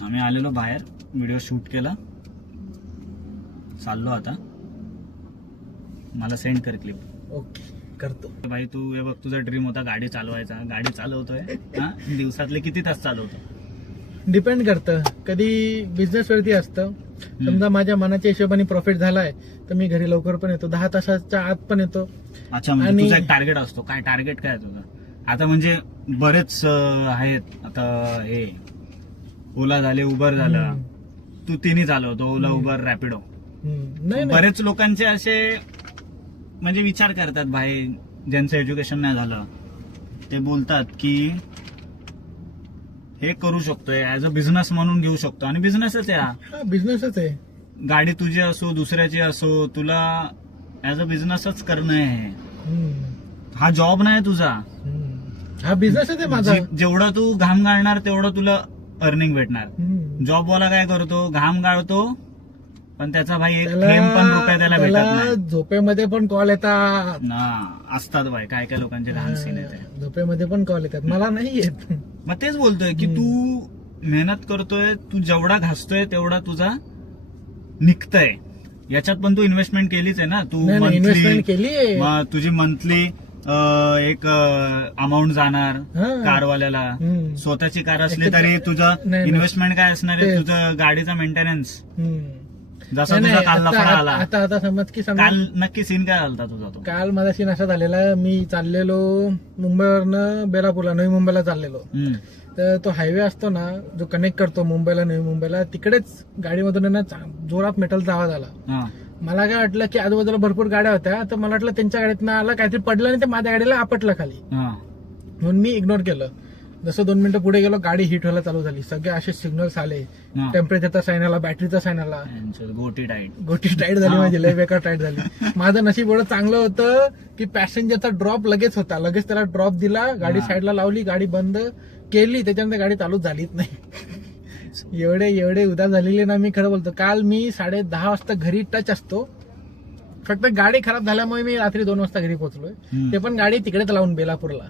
आम्ही आलेलो बाहेर, व्हिडिओ शूट केला, चाललो आता. मला सेंड कर क्लिप. ओके, करतो. भाई तू हे बघ, तुझा ड्रीम होता गाडी चालवायचा, गाडी चालवतोय. हा, दिवसातले किती तास चालवतो? डिपेंड करतं. कधी बिझनेस वरती असतं. समजा माझ्या मनाच्या हिशोबाने प्रॉफिट झालाय तर मी घरी लवकर पण येतो, 10 तासाच्या आत पण येतो. अच्छा, म्हणजे तुझा एक टार्गेट असतो. काय टार्गेट काय आहे तुझं? आता म्हणजे बरेच आहेत, आता हे ओला झाले, उबर झालं, तू तिन्ही चालवतो, ओला, उबर, रॅपिडो. नाही बरेच लोकांचे असे म्हणजे विचार करतात भाई, ज्यांचं एज्युकेशन नाही झालं, ते बोलतात की हे करू शकतोय, ऍज अ बिझनेस म्हणून घेऊ शकतो. आणि बिझनेसच आहे हा, बिझनेसच आहे. गाडी तुझी असो दुसऱ्याची असो, तुला ऍज अ बिझनेसच करणं आहे. हा जॉब नाही तुझा, हा बिझनेसच आहे माझा. जेवढा तू घाम गाळणार तेवढं तुला अर्निंग भेटणार. जॉबवाला काय करतो, घाम गाळतो, पण त्याचा भाई एक थेंब पण रुपया त्याला भेटत नाही. झोपेमध्ये पण कॉल येतात ना, असतात भाई काय काय लोकांचे घाण सीन येते. झोपेमध्ये पण कॉल येतात, मला नाही येत. मग तेच बोलतोय की तू मेहनत करतोय, तू जेवढा घासतोय तेवढा तुझा निघतंय. याच्यात पण तू इन्व्हेस्टमेंट केलीच आहे ना. तू इन्व्हेस्टमेंट केली आहे. मग तुझी मंथली एक अमाऊंट जाणार कारवाल्याला. स्वतःची कार असली तरी तुझं इन्व्हेस्टमेंट काय असणार आहे, तुझं गाडीचा मेंटेनन्स. जसा तुझा काल लफडा आला, आता समज की काल नक्की सीन काय झाला तुझा? तो काल माझा सीन असा झालेला, मी चाललेलो मुंबईवरनं बेलापूरला, नवी मुंबईला चाललेलो. तर तो हायवे असतो ना जो कनेक्ट करतो मुंबईला नवी मुंबईला, तिकडेच गाडीमधून ना जोरात मेटलचा आवाज आला. मला काय वाटलं की आजूबाजूला भरपूर गाड्या होत्या, तर मला वाटलं त्यांच्या गाडीतनं आला काहीतरी, पडलं आणि ते माझ्या गाडीला आपटलं खाली. म्हणून मी इग्नोर केलं. जसं 2 मिनिटं पुढे गेलो, गाडी हिट व्हायला चालू झाली. सगळे असे सिग्नल्स आले, टेम्परेचरचा साईन आला, बॅटरीचा साईन आला. गोटी टाईट झाली, माझी लय बेकार टाईट झाली. माझं नशीब एवढं चांगलं होतं की पॅसेंजरचा ड्रॉप लगेच होता, लगेच त्याला ड्रॉप दिला, गाडी साईडला लावली, गाडी बंद केली, त्याच्यानंतर गाडी चालूच झालीच नाही. एवढे उदास झालेले ना, मी खरं बोलतो. काल मी 10:30 वाजता घरी टच असतो, फक्त गाडी खराब झाल्यामुळे मी रात्री 2 वाजता घरी पोहोचलोय. ते पण गाडी तिकडेच लावून बेलापूरला.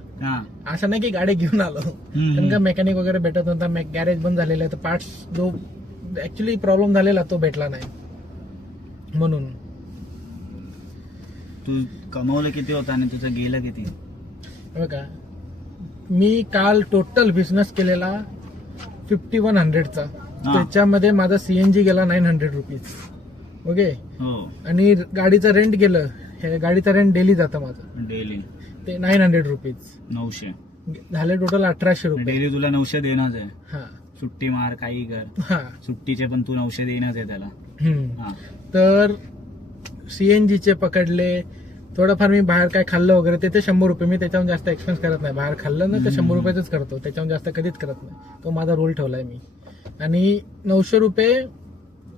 असं नाही की गाडी घेऊन आलो, कारण का मेकॅनिक वगैरे भेटत नव्हता, गॅरेज बंद झालेलं आहे, तर पार्ट्स जो ऍक्च्युली प्रॉब्लेम झालेला तो भेटला नाही. म्हणून तू कमवलं किती होतं आणि तुझं गेलं किती? बघा, मी काल टोटल बिझनेस केलेला 5100चा. त्याच्यामध्ये माझा सीएनजी गेला 900 रुपीज. ओके. आणि गाडीचं रेंट गेलं, गाडीचं रेंट डेली जातं माझं, डेली ते 900 रुपीज. 900 झाले टोटल 1800 रुपये. डेली तुला 900 देणंच आहे. हा, सुट्टी मार काही कर, हा, सुट्टीचे पण तू 900 देणंच आहे त्याला. तर सीएनजीचे पकडले, थोडंफार मी बाहेर काय खाल्लं वगैरे ते 100 रुपये. मी त्याच्याहून जास्त एक्सपेन्स करत नाही. बाहेर खाल्लं ना तर 100 रुपयाच करतो, त्याच्याहून जास्त कधीच करत नाही. तो माझा रूल ठेवलाय मी. आणि 900 रुपये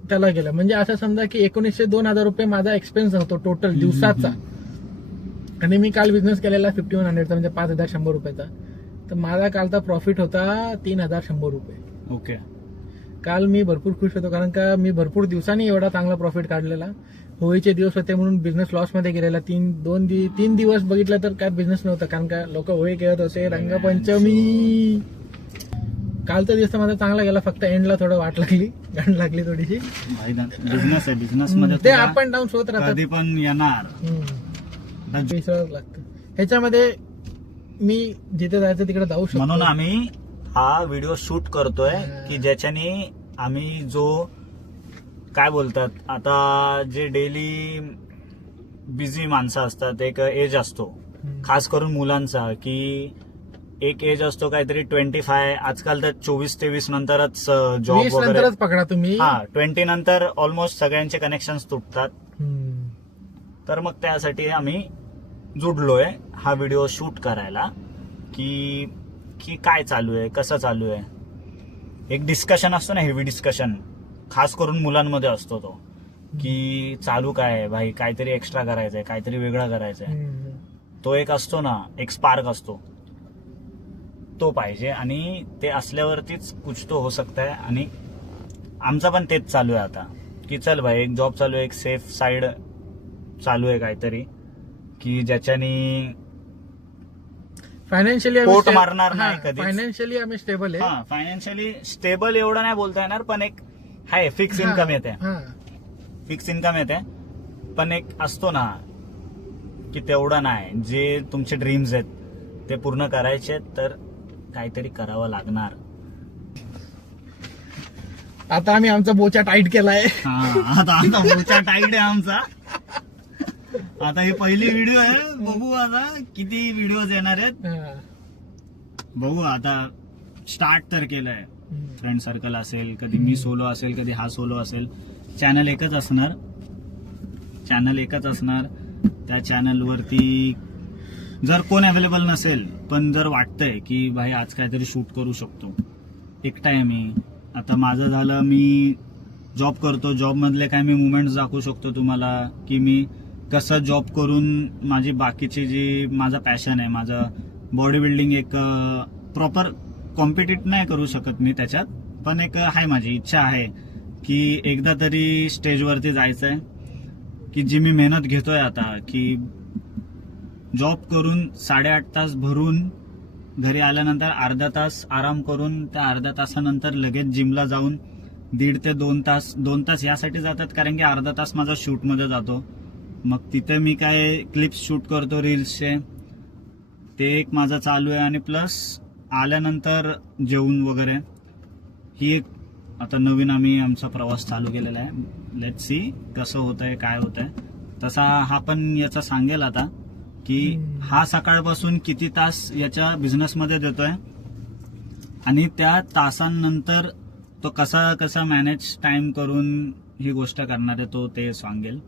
त्याला गेलं, म्हणजे असं समजा की 1900-2000 रुपये माझा एक्सपेन्स होतो टोटल दिवसाचा. आणि मी काल बिझनेस केलेला 5100चा, म्हणजे 5100 रुपयाचा. तर माझा कालचा प्रॉफिट होता 3100 रुपये. ओके. काल मी भरपूर खुश होतो, कारण का मी भरपूर दिवसांनी एवढा चांगला प्रॉफिट काढलेला. होळीचे दिवस होते म्हणून बिझनेस लॉस मध्ये गेलेला. 3 दिवस बघितलं तर काय बिझनेस नव्हता, कारण का लोक होळी खेळत होते, रंगपंचमी. कालचा दिवस माझा चांगला गेला, फक्त एंडला थोडं वाट लागली, गांड लागली थोडीशी. बिझनेस आहे, बिझनेस मध्ये ते अप अँड डाऊन होत राहतात, कधी पण येणार, विसरावं लागतं. ह्याच्यामध्ये मी जिथे जायचं तिकडे जाऊ शकतो. म्हणून आम्ही हा व्हिडिओ शूट करतोय की ज्याच्याने आम्ही जो काय बोलतात, आता जे डेली बिझी माणसं असतात, एक एज असतो खास करून मुलांचा, की एक एज असतो काहीतरी 25, आजकाल तर 24-23 नंतरच जॉब वगैरे पकडा तुम्ही. 20 नंतर ऑलमोस्ट सगळ्यांचे कनेक्शन तुटतात. तर मग त्यासाठी आम्ही जुडलोय हा व्हिडिओ शूट करायला, की काय चालू आहे, कसं चालू आहे. एक डिस्कशन असतो ना, हेवी डिस्कशन, खास करून मुलांमध्ये असतो तो, की चालू काय आहे भाई, काहीतरी एक्स्ट्रा करायचंय, काहीतरी वेगळं करायचंय. तो एक असतो ना, एक स्पार्क असतो, तो पाहिजे. आणि ते असल्यावरतीच कुछ तो हो सकता है. आणि आमचा पण तेच चालू आहे आता, की चल भाई एक जॉब चालू आहे, एक सेफ साइड चालू आहे काहीतरी, की ज्याच्यानी फायनान्शियली पोट मारणार नाही कधीच. फायनान्शियली आम्ही स्टेबल आहे. हा, फायनान्शियली स्टेबल एवढं नाही बोलता येणार, पण एक आहे फिक्स इन्कम येते. फिक्स इन्कम येते, पण एक असतो ना की तेवढं नाही. जे तुमचे ड्रीम्स आहेत ते पूर्ण करायचे तर काहीतरी करावं लागणार. आता आम्ही आमचा बोचा टाईट केलाय. आता बोचा टाईट आहे आमचा. आता ही पहिली व्हिडिओ आहे, बघू आता किती व्हिडिओज येणार आहेत. बघू आता स्टार्ट तर केलंय. फ्रेंड सर्कल असेल, कधी मी सोलो असेल, कधी हा सोलो असेल. चॅनल एकच असणार. त्या चॅनलवरती जर कोण अवेलेबल नसेल, पण जर वाटतंय की भाई आज काहीतरी शूट करू शकतो, एकटा आहे मी. आता माझं झालं, मी जॉब करतो, जॉब मधले काय मी मुवमेंट्स दाखवू शकतो तुम्हाला की मी कसं जॉब करून माझी बाकीची जी माझा पॅशन आहे, माझं बॉडी बिल्डिंग एक प्रॉपर कॉम्पिटिट नाही करू शकत मी त्याच्यात, पण एक आहे माझी इच्छा आहे की एकदा तरी स्टेजवरती जायचंय. की जी मी मेहनत घेतोय आता, की जॉब करून 8.5 तास भरून घरी आल्यानंतर अर्धा तास आराम करून त्या अर्ध्या तासानंतर लगेच जिमला जाऊन 1.5 ते 2 तास यासाठी जातात कारण की अर्धा तास माझा शूटमध्ये जातो. मग तिथे मी काय क्लिप्स शूट करतो रील्सचे, ते एक माझा चालू आहे. आणि प्लस आल्यानंतर जेवण वगैरे ही एक आता नवीन आम्ही आमचा प्रवास चालू केलेला आहे. लेट्स सी कसं होतंय, काय होतंय. तसा हा पण याचा सांगेल आता की हा सकाळपासून किती तास याच्या बिझनेसमध्ये देतोय आणि त्या तासांनंतर तो कसा मॅनेज टाइम करून ही गोष्ट करणार आहे, तो ते सांगेल.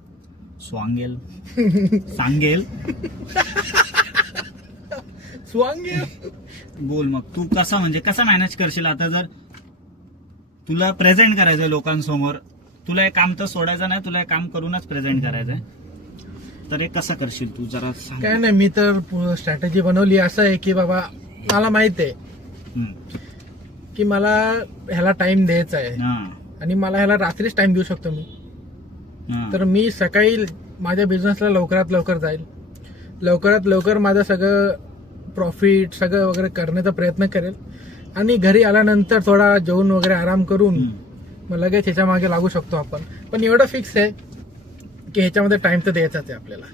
बोल मग तू कसं मॅनेज करशील. आता जर तुला प्रेझेंट करायचंय लोकांसमोर, तुला एक काम तर सोडायचं नाही, तुला एक काम करूनच प्रेझेंट करायचंय, तर हे कसं करशील तू जरा सांग. काय नाही, मी तर स्ट्रॅटेजी बनवली. असं आहे की बाबा मला माहित आहे की मला ह्याला टाइम द्यायचा आहे आणि मला ह्याला रात्रीच टाइम देऊ शकतो मी. तर मी सकाळी माझ्या बिझनेसला लवकरात लवकर जाईल, लवकरात लवकर माझं सगळं प्रॉफिट सगळं वगैरे करण्याचा प्रयत्न करेल आणि घरी आल्यानंतर थोडा जेवण वगैरे आराम करून मग लगेच ह्याच्या मागे लागू शकतो आपण. पण एवढं फिक्स आहे की ह्याच्यामध्ये टाइम तर द्यायचाच आहे आपल्याला.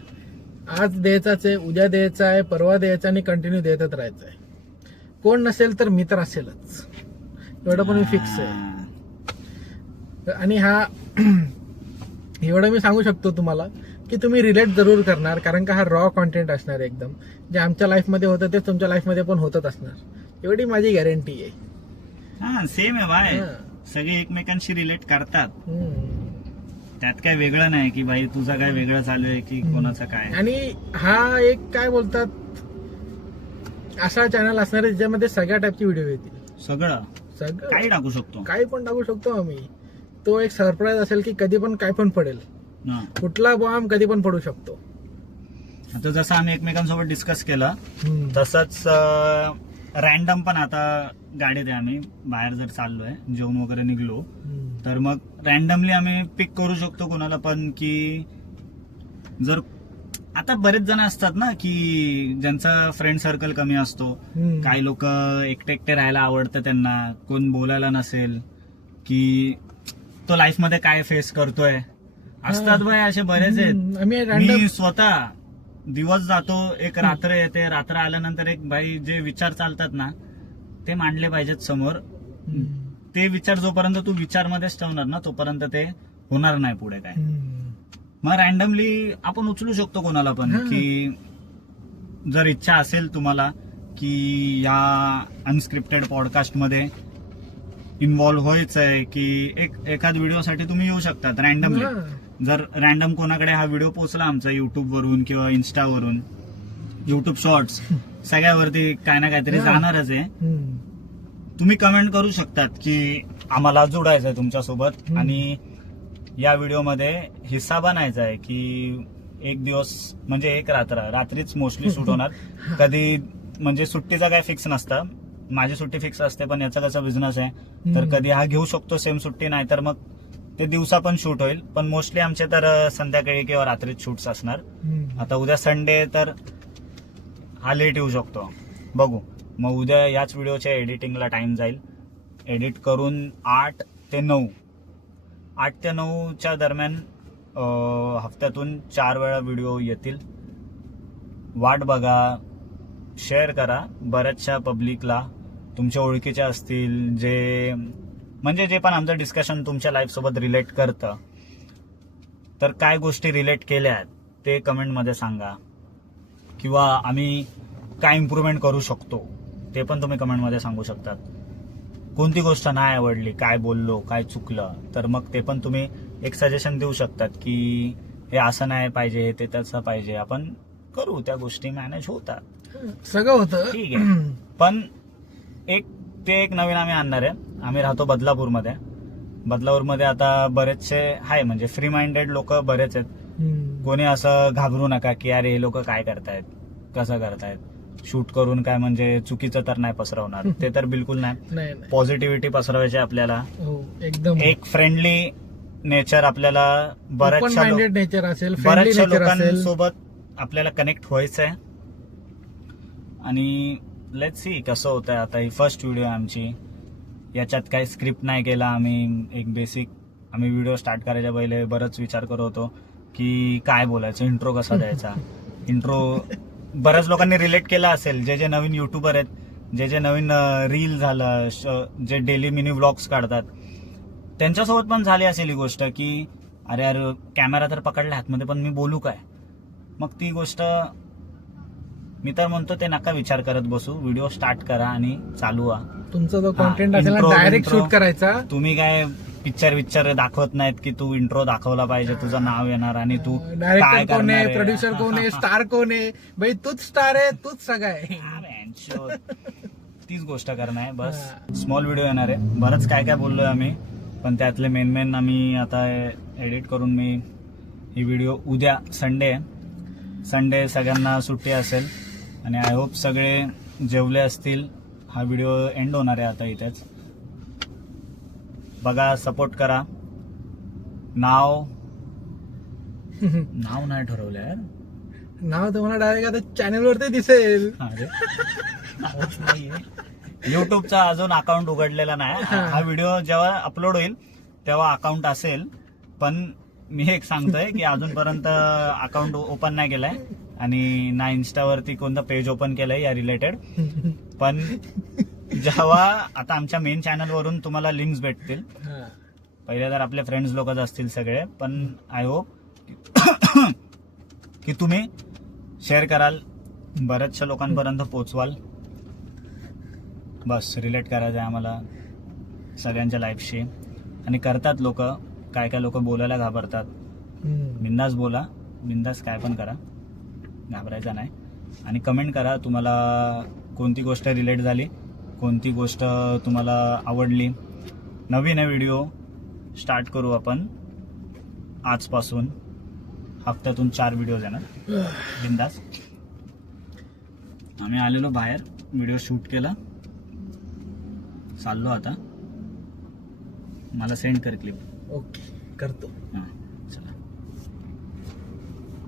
आज द्यायचाच आहे, उद्या द्यायचा आहे, परवा द्यायचा आणि कंटिन्यू देतच राहायचं आहे. कोण नसेल तर मी तर असेलच, एवढं पण मी फिक्स आहे. आणि हा एवढं मी सांगू शकतो तुम्हाला की तुम्ही रिलेट जरूर करणार, कारण का हा रॉ कॉन्टेंट असणार एकदम. जे आमच्या लाईफमध्ये होतं तेच तुमच्या लाईफमध्ये पण होतच असणार, एवढी माझी गॅरंटी आहे. हा सेम आहे बाय, सगळे एकमेकांशी रिलेट करतात. त्यात काय वेगळं नाही की भाई तुझं काय वेगळं चालू आहे की कोणाचं काय. आणि हा एक काय बोलतात असा चॅनल असणार आहे ज्याच्यामध्ये सगळ्या टाईपचे व्हिडिओ येतील. सगळं काही टाकू शकतो, काही पण टाकू शकतो आम्ही. तो एक सरप्राईज असेल की कधी पण काय पण पडेल, कुठला बॉम्ब कधी पण पडू शकतो. आता जसं आम्ही एकमेकांसोबत डिस्कस केलं तसंच रॅन्डम पण आता गाडीत आहे, आम्ही बाहेर जर चाललोय जेवण वगैरे निघलो तर मग रॅन्डमली आम्ही पिक करू शकतो कोणाला पण. की जर आता बरेच जण असतात ना की ज्यांचा फ्रेंड सर्कल कमी असतो, काही लोक एकटे राहायला आवडतं त्यांना, कोण बोलायला नसेल, की तो लाईफ मध्ये काय फेस करतोय. असतात भाई असे बरेच आहेत. मी स्वतः दिवस जातो, एक रात्र येते, रात्र आल्यानंतर एक भाई जे विचार चालतात ना ते मांडले पाहिजेत समोर. ते विचार जोपर्यंत तू विचारमध्येच ठेवणार ना तोपर्यंत ते होणार नाही पुढे काय. मग रॅन्डमली आपण उचलू शकतो कोणाला पण, की जर इच्छा असेल तुम्हाला की या अनस्क्रिप्टेड पॉडकास्ट मध्ये इन्व्हॉल्व्ह व्हायचंय, की एखाद व्हिडिओसाठी तुम्ही येऊ शकतात रॅन्डमली. जर रॅन्डम कोणाकडे हा व्हिडिओ पोहोचला आमचा युट्यूब वरून किंवा इन्स्टावरून, युट्यूब शॉर्ट्स सगळ्यावरती काय ना काहीतरी जाणारच आहे, तुम्ही कमेंट करू शकतात की आम्हाला जोडायचंय तुमच्यासोबत आणि या व्हिडिओमध्ये हिस्सा बनायचा आहे. की एक दिवस म्हणजे एक रात्रीच मोस्टली शूट होणार. कधी म्हणजे सुट्टीचा काय फिक्स नसतं, माझी सुट्टी फिक्स असते, पण याचा कसा बिझनेस आहे तर कधी हा घेऊ शकतो सेम सुट्टी, नाही तर मग ते दिवसा पण शूट होईल. पण मोस्टली आमचे तर संध्याकाळी किंवा रात्रीच शूट्स असणार. आता उद्या संडे तर हा लेट येऊ शकतो, बघू. मग उद्या याच व्हिडिओच्या एडिटिंगला टाइम जाईल. एडिट करून 8 ते 9च्या दरम्यान हफ्त्यातून 4 वेळा व्हिडिओ येतील. वाट बघा, शेअर करा बऱ्याचशा पब्लिकला, तुमच्या ओळखीच्या असतील जे जे पण आमचं डिस्कशन तुमच्या लाईफ सोबत रिलेट करतं, तर काय गोष्टी रिलेट केल्या आहेत ते कमेंटमध्ये सांगा, किंवा आम्ही काय इम्प्रूव्हमेंट करू शकतो ते पण तुम्ही कमेंटमध्ये सांगू शकतात. कोणती गोष्ट नाही आवडली, काय बोललो, काय चुकलं, तर मग ते पण तुम्ही एक सजेशन देऊ शकतात की हे असं नाही पाहिजे, ते तसं पाहिजे. आपण करू, त्या गोष्टी मॅनेज होतात, सगळं होतं. ठीक आहे. पण एक नवीन आम्ही आणणार आहे. आम्ही राहतो बदलापूरमध्ये. आता बरेचसे आहे फ्री माइंडेड लोक बरेच आहेत. कोणी असं घाबरू नका की अरे हे लोक काय करतायत, कसं करतायत, शूट करून काय चुकीचं तर नाही पसरवणार. ते तर बिलकुल नाही. पॉझिटिव्हिटी पसरवायची आपल्याला. एकदम एक फ्रेंडली नेचर आपल्याला बऱ्याचशा नेचर असेल, लोकांसोबत आपल्याला कनेक्ट व्हायचंय. आणि लेट्स सी कसं होतंय. आता ही फर्स्ट व्हिडिओ आहे आमची. याच्यात काही स्क्रिप्ट नाही केला आम्ही. एक बेसिक आम्ही व्हिडिओ स्टार्ट करायच्या पहिले बरंच विचार करत होतो की काय बोलायचं, इंट्रो कसा द्यायचा. इंट्रो बऱ्याच लोकांनी रिलेट केला असेल, जे नवीन युट्यूबर आहेत, जे नवीन रील झालं, जे डेली मिनी व्लॉग्स काढतात, त्यांच्यासोबत पण झाली असेल ही गोष्ट की अरे कॅमेरा तर पकडला हातमध्ये, पण मी बोलू काय. मग ती गोष्ट मी तर म्हणतो ते नका विचार करत बसू. व्हिडिओ स्टार्ट करा आणि चालू व्हा. तुमचा जो कॉन्टेंट असेल डायरेक्ट शूट करायचा. तुम्ही काय पिक्चर दाखवत नाहीत की तू इंट्रो दाखवला पाहिजे, तुझं नाव येणार आणि तू डायरेक्टर कोण आहे, प्रोड्युसर कोण आहे, स्टार कोण आहे, बाई तूच स्टार आहे, तूच सगळं आहे. तीच गोष्ट करणं आहे बस. स्मॉल व्हिडिओ येणार आहे. बरंच काय बोललोय आम्ही, पण त्यातले मेन आम्ही आता एडिट करून मी ही व्हिडिओ उद्या संडे सगळ्यांना सुट्टी असेल आणि आय होप सगळे जेवले असतील. हा व्हिडिओ एंड होणार आहे आता इथेच. बघा, सपोर्ट करा. नाव नाही ठरवलं यार. नाव तुम्हाला डायरेक्ट आता चॅनल वरती दिसेल. नावच नाहीये. युट्यूबचा अजून अकाउंट उघडलेला नाही. हा व्हिडिओ जेव्हा अपलोड होईल तेव्हा अकाउंट असेल, पण मी एक सांगतोय की अजूनपर्यंत अकाउंट ओपन नाही केलंय आणि ना इन्स्टावरती कोणतं पेज ओपन केलंय या रिलेटेड. पण जेव्हा आता आमच्या मेन चॅनल वरून तुम्हाला लिंक्स भेटतील. पहिले तर आपले फ्रेंड्स लोकच असतील सगळे, पण आय होप की तुम्ही शेअर कराल, बऱ्याचशा लोकांपर्यंत पोहोचवाल. बस रिलेट करायचं आहे आम्हाला सगळ्यांच्या लाईफशी. आणि करतात लोक, काय लोक बोलायला घाबरतात. बिंदास बोला, बिंदास काय पण करा, घाबरायचं नाही. आणि कमेंट करा तुम्हाला कोणती गोष्ट रिलेट झाली, कोणती गोष्ट तुम्हाला आवडली. नवीन व्हिडिओ स्टार्ट करू आपण आजपासून. हफ्त्यातून 4 व्हिडिओ येणार बिंदास. आम्ही आलेलो बाहेर, व्हिडिओ शूट केला, चाललो आता. मला सेंड कर क्लिप. ओके, करतो. हां.